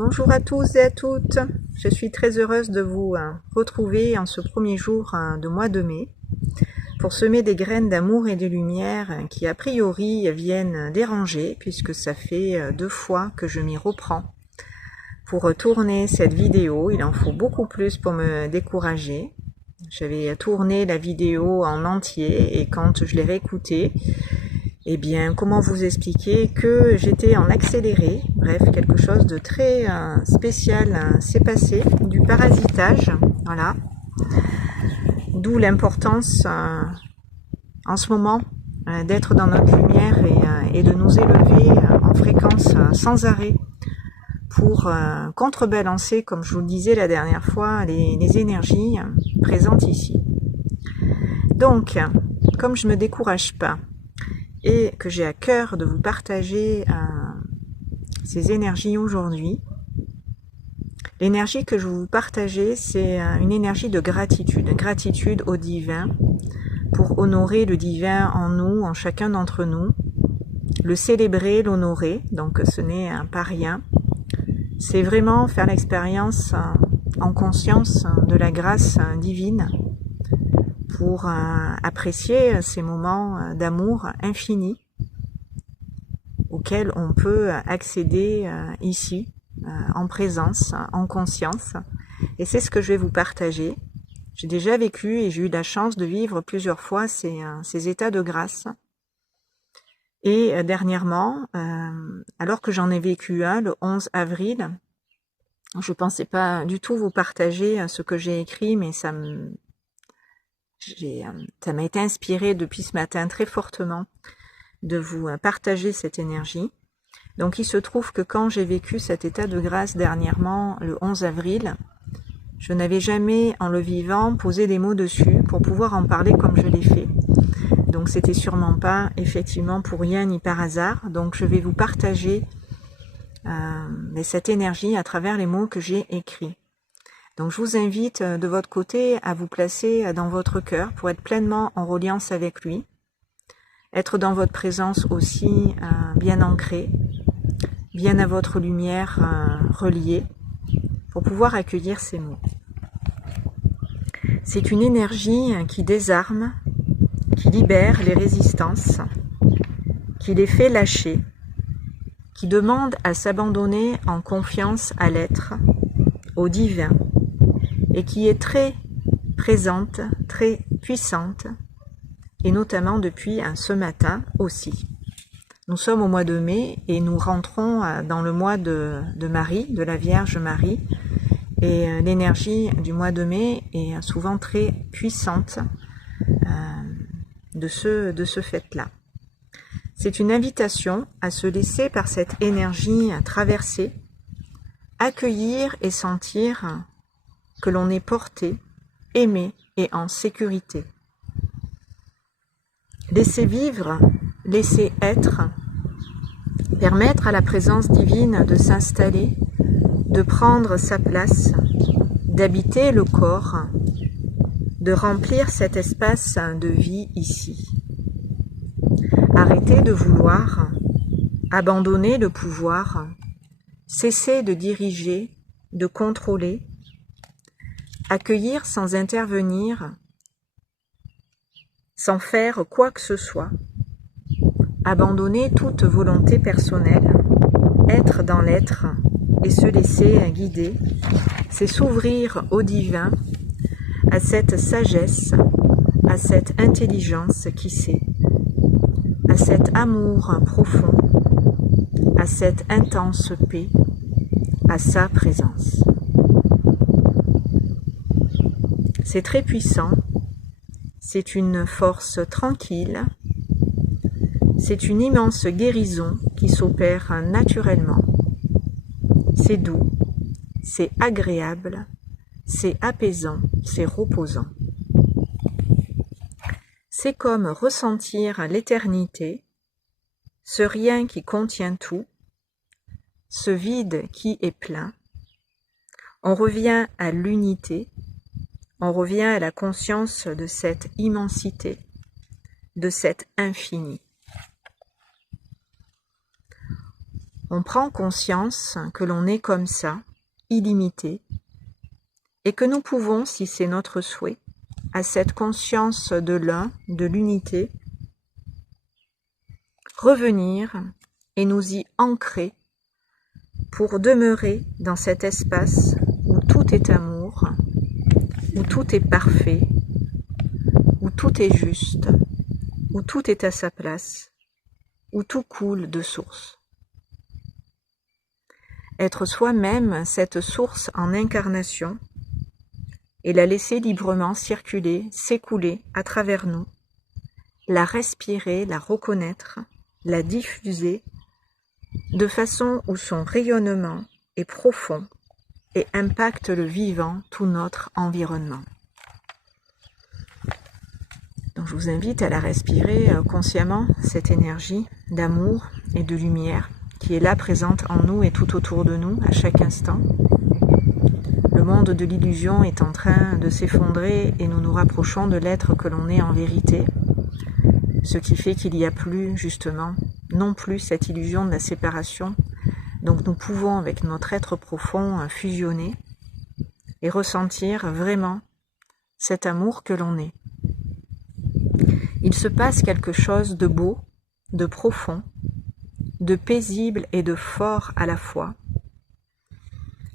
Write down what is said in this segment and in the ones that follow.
Bonjour à tous et à toutes, je suis très heureuse de vous retrouver en ce premier jour de mois de mai pour semer des graines d'amour et de lumière qui a priori viennent déranger puisque ça fait 2 fois que je m'y reprends. Pour tourner cette vidéo, il en faut beaucoup plus pour me décourager. J'avais tourné la vidéo en entier et quand je l'ai réécoutée, eh bien, comment vous expliquer que j'étais en accéléré, bref, quelque chose de très spécial s'est passé, du parasitage, voilà. D'où l'importance en ce moment d'être dans notre lumière et de nous élever en fréquence sans arrêt pour contrebalancer, comme je vous le disais la dernière fois, les énergies présentes ici. Donc, comme je ne me décourage pas, et que j'ai à cœur de vous partager ces énergies aujourd'hui. L'énergie que je vais vous partager, c'est une énergie de gratitude au divin, pour honorer le divin en nous, en chacun d'entre nous, le célébrer, l'honorer, donc ce n'est pas rien. C'est vraiment faire l'expérience en conscience de la grâce divine, pour apprécier ces moments d'amour infini auxquels on peut accéder ici, en présence, en conscience. Et c'est ce que je vais vous partager. J'ai déjà vécu et j'ai eu la chance de vivre plusieurs fois ces états de grâce. Et dernièrement, alors que j'en ai vécu un, le 11 avril, je pensais pas du tout vous partager ce que j'ai écrit, mais ça m'a été inspiré depuis ce matin très fortement de vous partager cette énergie. Donc il se trouve que quand j'ai vécu cet état de grâce dernièrement, le 11 avril, je n'avais jamais en le vivant posé des mots dessus pour pouvoir en parler comme je l'ai fait. Donc c'était sûrement pas effectivement pour rien ni par hasard. Donc je vais vous partager cette énergie à travers les mots que j'ai écrits. Donc je vous invite de votre côté à vous placer dans votre cœur pour être pleinement en reliance avec lui, être dans votre présence aussi bien ancré, bien à votre lumière reliée, pour pouvoir accueillir ces mots. C'est une énergie qui désarme, qui libère les résistances, qui les fait lâcher, qui demande à s'abandonner en confiance à l'être, au divin, et qui est très présente, très puissante, et notamment depuis ce matin aussi. Nous sommes au mois de mai et nous rentrons dans le mois de Marie, de la Vierge Marie, et l'énergie du mois de mai est souvent très puissante de ce fait-là. C'est une invitation à se laisser par cette énergie traverser, accueillir et sentir que l'on est porté, aimé et en sécurité. Laisser vivre, laisser être, permettre à la présence divine de s'installer, de prendre sa place, d'habiter le corps, de remplir cet espace de vie ici. Arrêter de vouloir, abandonner le pouvoir, cesser de diriger, de contrôler, accueillir sans intervenir, sans faire quoi que ce soit, abandonner toute volonté personnelle, être dans l'être et se laisser guider, c'est s'ouvrir au divin, à cette sagesse, à cette intelligence qui sait, à cet amour profond, à cette intense paix, à sa présence. C'est très puissant, c'est une force tranquille, c'est une immense guérison qui s'opère naturellement. C'est doux, c'est agréable, c'est apaisant, c'est reposant. C'est comme ressentir l'éternité, ce rien qui contient tout, ce vide qui est plein. On revient à l'unité, on revient à la conscience de cette immensité, de cet infini. on prend conscience que l'on est comme ça, illimité, et que nous pouvons, si c'est notre souhait, à cette conscience de l'un, de l'unité, revenir et nous y ancrer pour demeurer dans cet espace où tout est amour, où tout est parfait, où tout est juste, où tout est à sa place, où tout coule de source. Être soi-même cette source en incarnation et la laisser librement circuler, s'écouler à travers nous, la respirer, la reconnaître, la diffuser de façon où son rayonnement est profond et impacte le vivant, tout notre environnement. Donc je vous invite à la respirer consciemment, cette énergie d'amour et de lumière qui est là présente en nous et tout autour de nous à chaque instant. Le monde de l'illusion est en train de s'effondrer et nous nous rapprochons de l'être que l'on est en vérité, ce qui fait qu'il n'y a plus justement non plus cette illusion de la séparation. Donc nous pouvons avec notre être profond fusionner et ressentir vraiment cet amour que l'on est. Il se passe quelque chose de beau, de profond, de paisible et de fort à la fois,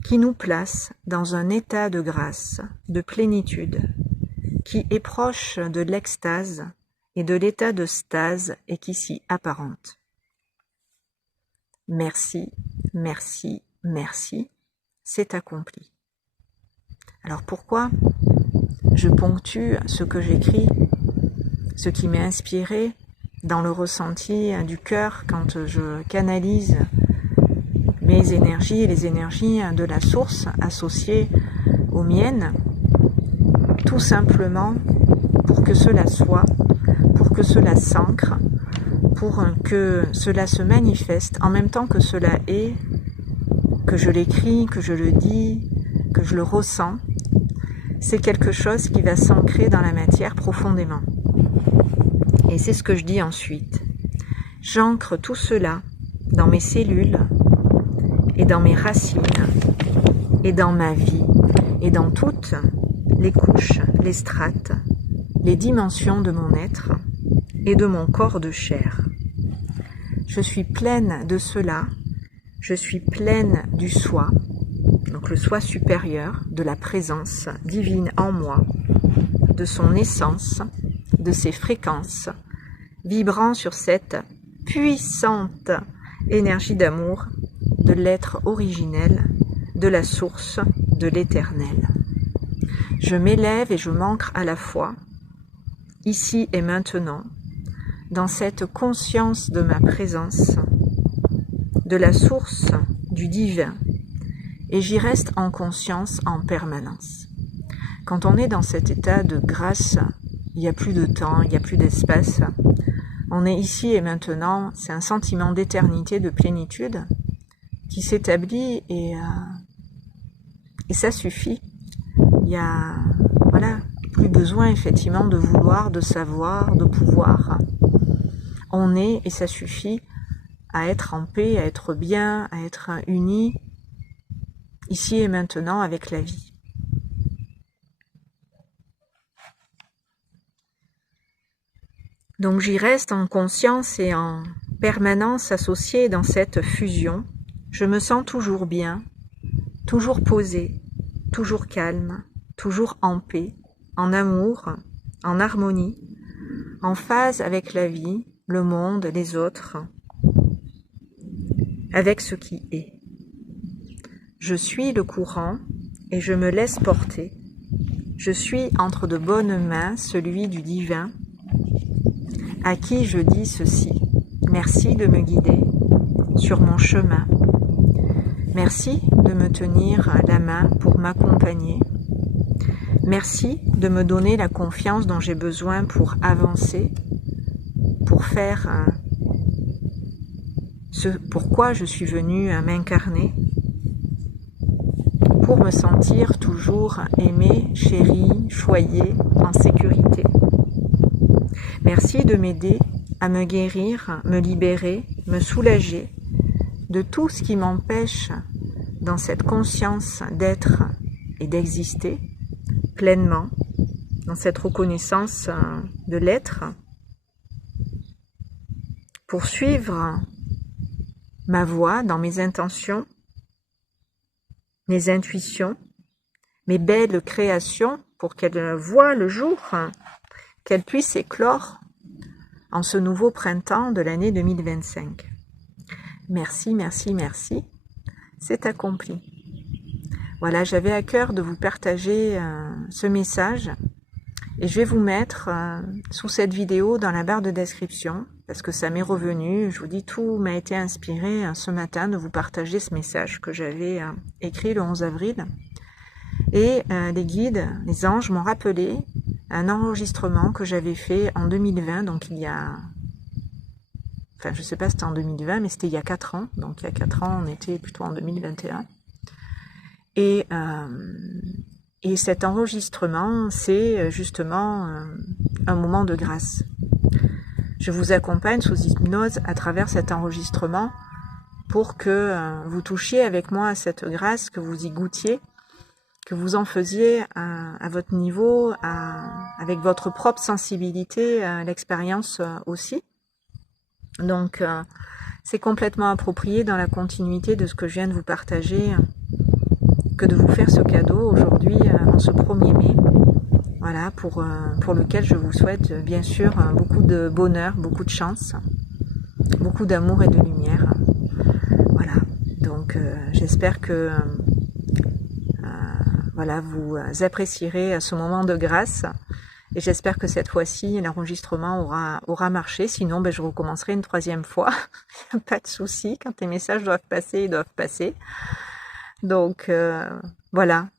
qui nous place dans un état de grâce, de plénitude, qui est proche de l'extase et de l'état de stase et qui s'y apparente. Merci, merci, merci, c'est accompli. Alors pourquoi je ponctue ce que j'écris, ce qui m'est inspiré dans le ressenti du cœur quand je canalise mes énergies et les énergies de la source associées aux miennes, tout simplement pour que cela soit, pour que cela s'ancre, pour que cela se manifeste en même temps que cela est, que je l'écris, que je le dis, que je le ressens. C'est quelque chose qui va s'ancrer dans la matière profondément. Et c'est ce que je dis ensuite. J'ancre tout cela dans mes cellules et dans mes racines et dans ma vie et dans toutes les couches, les strates, les dimensions de mon être et de mon corps de chair. Je suis pleine de cela, je suis pleine du soi, donc le soi supérieur, de la présence divine en moi, de son essence, de ses fréquences, vibrant sur cette puissante énergie d'amour de l'être originel, de la source, de l'éternel. Je m'élève et je m'ancre à la fois, ici et maintenant, dans cette conscience de ma présence, de la source du divin, et j'y reste en conscience en permanence. Quand on est dans cet état de grâce, il n'y a plus de temps, il n'y a plus d'espace, on est ici et maintenant, c'est un sentiment d'éternité, de plénitude qui s'établit et ça suffit. Il y a plus besoin effectivement de vouloir, de savoir, de pouvoir. On est et ça suffit à être en paix, à être bien, à être unis ici et maintenant avec la vie. Donc j'y reste en conscience et en permanence associée dans cette fusion. Je me sens toujours bien, toujours posée, toujours calme, toujours en paix, en amour, en harmonie, en phase avec la vie, le monde, les autres, avec ce qui est. Je suis le courant et je me laisse porter. Je suis entre de bonnes mains celui du divin, à qui je dis ceci. Merci de me guider sur mon chemin. Merci de me tenir la main pour m'accompagner. Merci de me donner la confiance dont j'ai besoin pour avancer, pour faire ce pourquoi je suis venue m'incarner, pour me sentir toujours aimée, chérie, choyée, en sécurité. Merci de m'aider à me guérir, me libérer, me soulager de tout ce qui m'empêche dans cette conscience d'être et d'exister pleinement, dans cette reconnaissance de l'être, pour suivre ma voie dans mes intentions, mes intuitions, mes belles créations, pour qu'elles voient le jour, qu'elles puissent éclore en ce nouveau printemps de l'année 2025. Merci, merci, merci. C'est accompli. Voilà, j'avais à cœur de vous partager ce message et je vais vous mettre sous cette vidéo dans la barre de description parce que ça m'est revenu. Je vous dis, tout m'a été inspiré ce matin de vous partager ce message que j'avais écrit le 11 avril. Et les guides, les anges m'ont rappelé un enregistrement que j'avais fait en 2020, donc il y a... Enfin, je ne sais pas si c'était en 2020, mais c'était il y a 4 ans. Donc il y a 4 ans, on était plutôt en 2021. Et cet enregistrement, c'est justement un moment de grâce. Je vous accompagne sous hypnose à travers cet enregistrement pour que vous touchiez avec moi à cette grâce, que vous y goûtiez, que vous en faisiez à votre niveau, avec votre propre sensibilité, l'expérience aussi. Donc, c'est complètement approprié dans la continuité de ce que je viens de vous partager, que de vous faire ce cadeau aujourd'hui, en ce 1er mai. Voilà, pour lequel je vous souhaite bien sûr beaucoup de bonheur, beaucoup de chance, beaucoup d'amour et de lumière. Voilà, donc j'espère que voilà, vous apprécierez ce moment de grâce. Et j'espère que cette fois-ci, l'enregistrement aura marché. Sinon, je recommencerai une 3e fois. Pas de souci. Quand les messages doivent passer, ils doivent passer. Donc, voilà.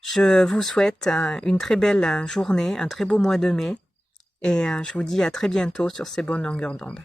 Je vous souhaite une très belle journée, un très beau mois de mai. Et je vous dis à très bientôt sur ces bonnes longueurs d'onde.